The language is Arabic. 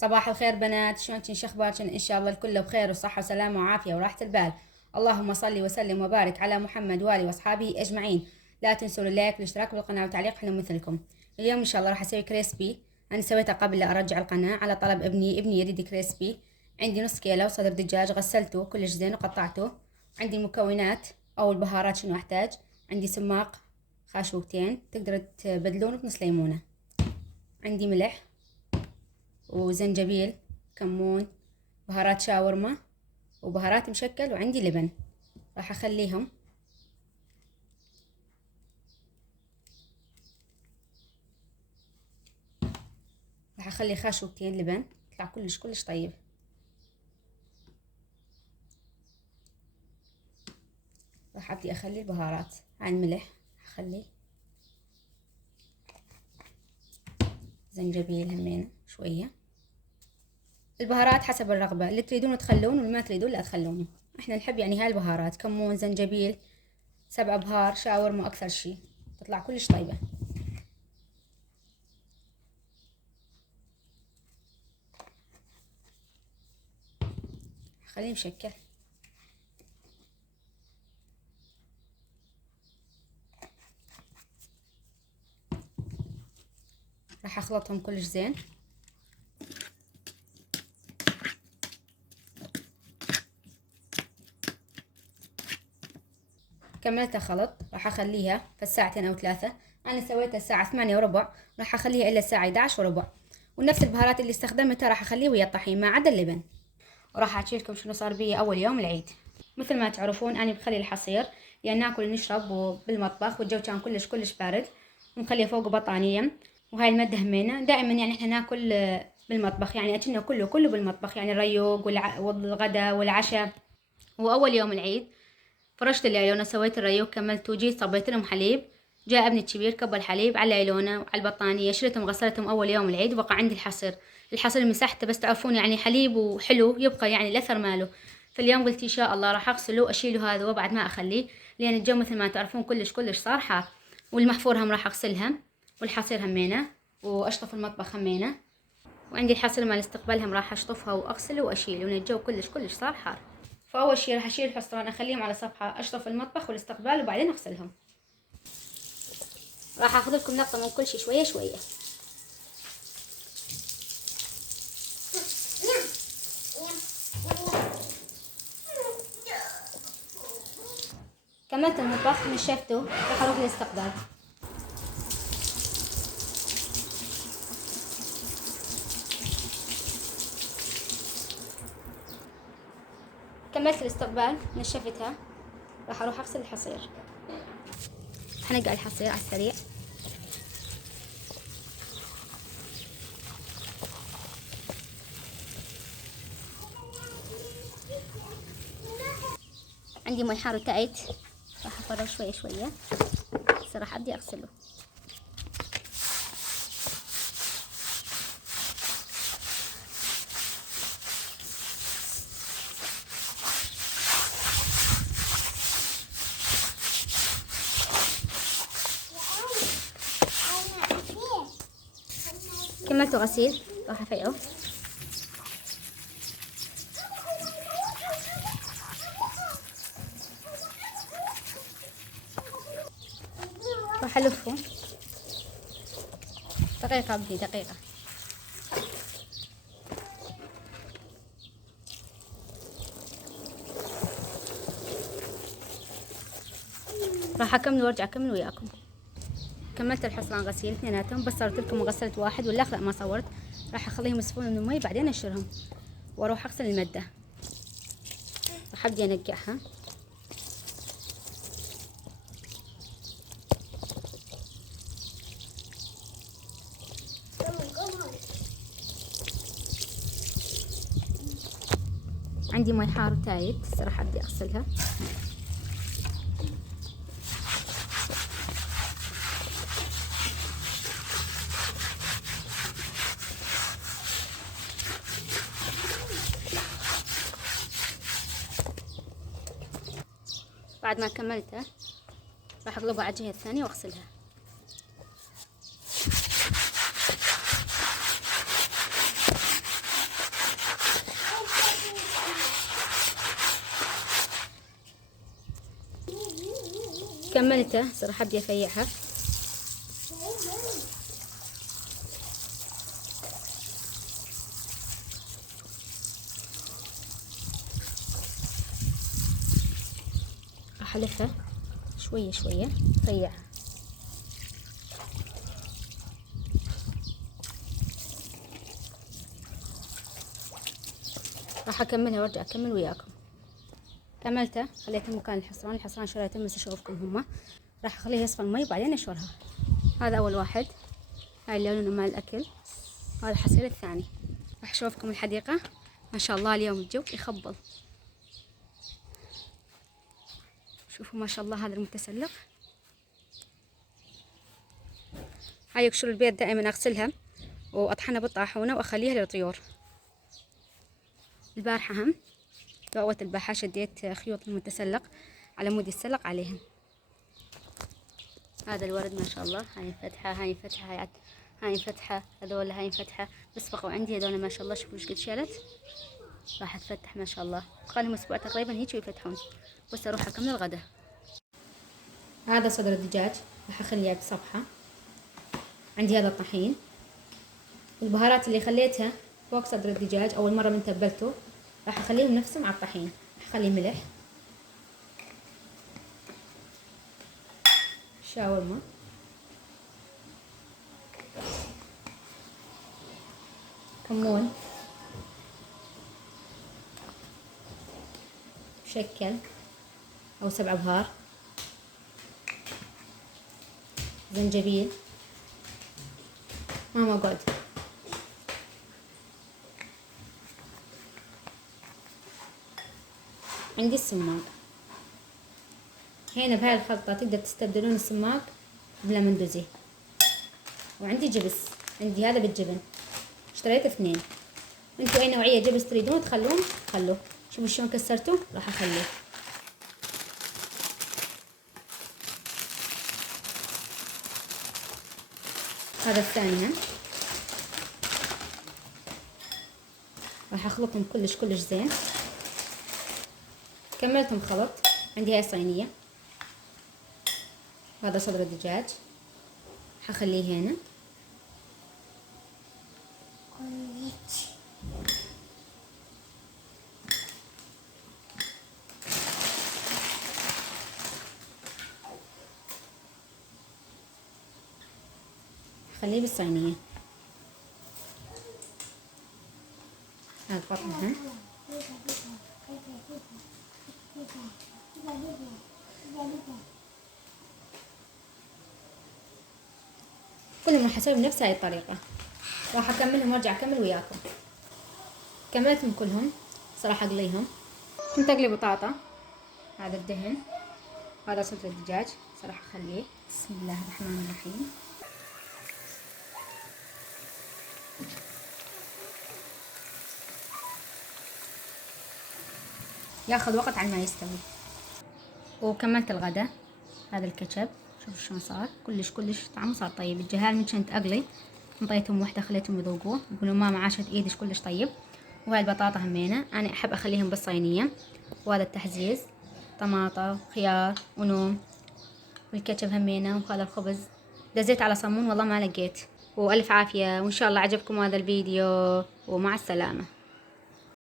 صباح الخير بنات، شلونكن؟ شخباركن؟ ان شاء الله الكل بخير وصحة وسلامة وعافية وراحة البال. اللهم صل وسلم وبارك على محمد وآله واصحابه اجمعين. لا تنسوا اللايك والاشتراك بالقناة وتعليق حلو مثلكم. اليوم ان شاء الله راح اسوي كريسبي. انا سويته قبل لا ارجع القناة على طلب ابني يريد كريسبي. عندي نص كيلو صدر دجاج غسلته كلش زين وقطعته. عندي المكونات او البهارات شنو احتاج. عندي سماق خاشوقتين تقدروا تبدلونه بنص ليمونة. عندي ملح وزنجبيل، كمون، بهارات شاورما وبهارات مشكل، وعندي لبن. راح اخليهم راح اخلي خاشوقتين لبن يطلع كلش طيب. راح ابدي اخلي البهارات. هاي الملح اخلي، زنجبيل همينه شويه. البهارات حسب الرغبه، اللي تريدون تخلون واللي ما تريدون لا تخلونه. احنا نحب يعني هاي البهارات، كمون، زنجبيل، 7 ابهار شاورما اكثر شي، تطلع كلش طيبه. خليه مشكل. راح اخلطهم كلش زين. كملت خلط، راح اخليها في ساعتين او 3. انا سويتها الساعة 8:15، راح اخليها الى الساعة 11:15. ونفس البهارات اللي استخدمتها راح اخليه ويا الطحين ما عدا اللبن. وراح احكي لكم شنو صار بي اول يوم العيد. مثل ما تعرفون انا بخلي الحصير يعني ناكل ونشرب بالمطبخ، والجو كان كلش بارد، ونخليه فوق بطانية. وهاي المادة همينة دائما يعني احنا ناكل بالمطبخ، يعني اكلنا كله بالمطبخ، يعني الريوق والغدا والعشاء. واول يوم العيد فرشت العيلونة، سويت الريوق، كملت وجيت صبيت لهم حليب. جاء ابني الكبير كب الحليب على العيلونة وعلى البطانية، شلتهم غسلتهم أول يوم العيد. وبقى عندي الحصير مسحته، بس تعرفون يعني حليب وحلو يبقى يعني الأثر ماله. فاليوم قلت إن شاء الله راح أغسله وأشيله هذا وبعد ما أخليه، لأن الجو مثل ما تعرفون كلش صار حار. والمحفور هم راح أغسلها، والحصير همينة، وأشطف المطبخ همينة. وعندي الحصير مال الاستقبال هم راح أشطفها وأغسله وأشيله، لأن الجو كلش صار حار. فأول شي راح أشيل الحصران أخليهم على صفحة، أشطف المطبخ والاستقبال وبعدين أغسلهم. راح أخذ لكم نقطة من كل شي شوية. كملت المطبخ نشفته، راح أروح للاستقبال. كملت الاستقبال نشفتها، راح أروح أغسل الحصير. حنقع الحصير على السريع. عندي مي حار وتعيت، راح أفرغ شوية. هسه راح أبدي أغسله. كملت غسيل، راح أفيعه. راح ألفه دقيقة دقيقة. راح أكمل وارجع أكمل وياكم. كملت الحصران غسيل اثنيناتهم، بس صورت لكم وغسلت واحد والآخر لا ما صورت. راح أخليهم يصفون من المي بعدين أنشرهم واروح أغسل المادة. راح أبدي أنقعها. عندي مي حار وتايت، هسه راح أبدي أغسلها. بعد ما كملتها راح أقلبها على الجهة الثانية وأغسلها. كملته صراحة بدي افيعها. راح الفها شوية شوية افيعها. راح اكملها وارجع اكمل وياكم. كملته خليته مكان الحصران شوية بس اشوفكم هما. راح اخليه يصفى المي وبعدين اشورها. هذا اول واحد، هاي لونه مع الاكل. هذا الحصير الثاني. راح اشوفكم الحديقة. ما شاء الله اليوم الجو يخبل. شوفوا ما شاء الله هذا المتسلق. هاي قشور البيض دائما اغسلها واطحنها بالطاحونة واخليها للطيور. البارحة هم ضوت البارحة شديت خيوط المتسلق على مود يتسلق عليهم. هذا الورد ما شاء الله، هاي فتحة هاي فتحة هاي فتحة، هذول هاي فتحة بس بقوا عندي هذول ما شاء الله. شوفوا ايش قد شالت. راح تفتح ما شاء الله. خليهم اسبوع تقريبا هيك ويفتحون. بس اروح اكمل الغدا. هذا صدر الدجاج راح اخليه بصفحة. عندي هذا الطحين. البهارات اللي خليتها فوق صدر الدجاج اول مرة من تبلته راح اخليهم نفسهم على الطحين. راح اخلي ملح، شاورما، كمون، مشكل او 7 أبهار، زنجبيل، ماما قعد. عندي السماق. هنا بهاي الخلطة تقدر تستبدلون السماق بلمندوزي. وعندي جبس، عندي هذا بالجبن، اشتريت 2. انتوا اي نوعية جبس تريدون تخلوه خلوه. شوفوا شلون كسرته. راح اخليه. هذا الثاني هم راح اخلطهم كلش زين. كملتهم خلط. عندي هاي صينية. هذا صدر الدجاج حخليه هنا. خليه بالصينية. هذا بطنها. كلهم راح اسوي بنفس هاي الطريقة. راح اكملهم وارجع اكمل وياكم. كملتهم كلهم صراحة اقليهم. كنت اقلي بطاطا. هذا الدهن. هذا صدر الدجاج صراحة اخليه. بسم الله الرحمن الرحيم. ياخذ وقت على ما يستوي. وكملت الغداء. هذا الكاتشب شوفوا شلون صار. كلش طعمه صار طيب. الجهال من كنت اقلي انطيتهم وحده خليتهم يذوقوه يقولوا ماما عاشت ايدش كلش طيب. وهاي البطاطا همينه انا احب اخليهم بالصينيه. وهذا التحزيز طماطة خيار ونوم. والكاتشب همينه. وهذا الخبز دزيت على صمون والله ما لقيت. والف عافيه. وان شاء الله عجبكم هذا الفيديو ومع السلامه.